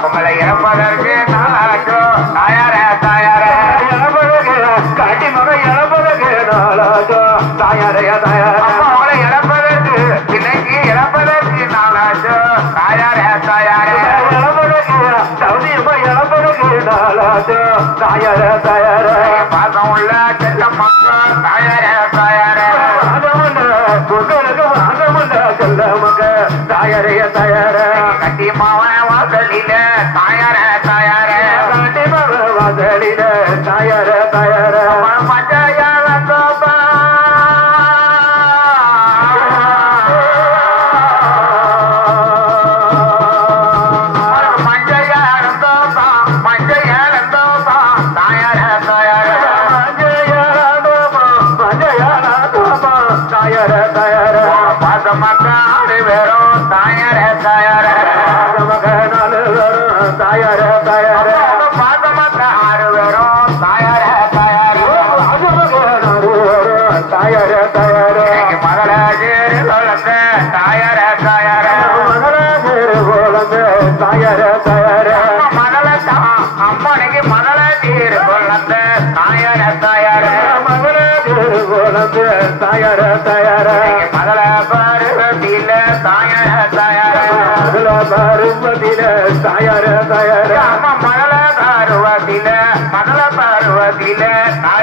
உங்களை இறப்பதற்கு நாளாட்டும் தாயார தாயார காட்டி மகை இழப்பதற்கு நாளாட்டும் தாயாரையா தாயார உங்களை இழப்பதற்கு இன்னைக்கு இழப்பதற்கு நாளாட்டும் தாயார தாயார இழப்பதற்கு சௌதியமா இழப்பதற்கு நாளாட்டும் தாயார தாயார பாசம் உள்ள செல்ல மக்கள் தாயார தாயார உங்களுக்கு வாங்கமுள்ள செல்ல மக்கள் தாயாரைய தாயார கட்டி மாவன வாசலில தாயார தாயார கட்டி மாவன வாசலில தாயார தாயார மஜாயால கோபா மஞ்சையால கோபா மஞ்சையால கோபா தாயார தாயார மஞ்சையால கோபா மஞ்சையால கோபா தாயார தாயார பாசமக்காடு வெறும் தாயார தாயார பாசமகனாலு வெறும் தாயார தாயார பாசமக்காடு வெறும் தாயார தாயார பாசமகனாலு வெறும் தாயார தாயார மகளேறு குழந்த தாயார தாயார மகளேறு குழந்த தாயார தாயார மகளத்தான் அம்மனுக்கு மகளேறு குழந்த தாயார தாயார மகளேறு குழந்த தாயார தாயார மகள பருவத்தில தாயார தாயார மகள பருவத்தில தாயார தாயார மகள பருவத்தில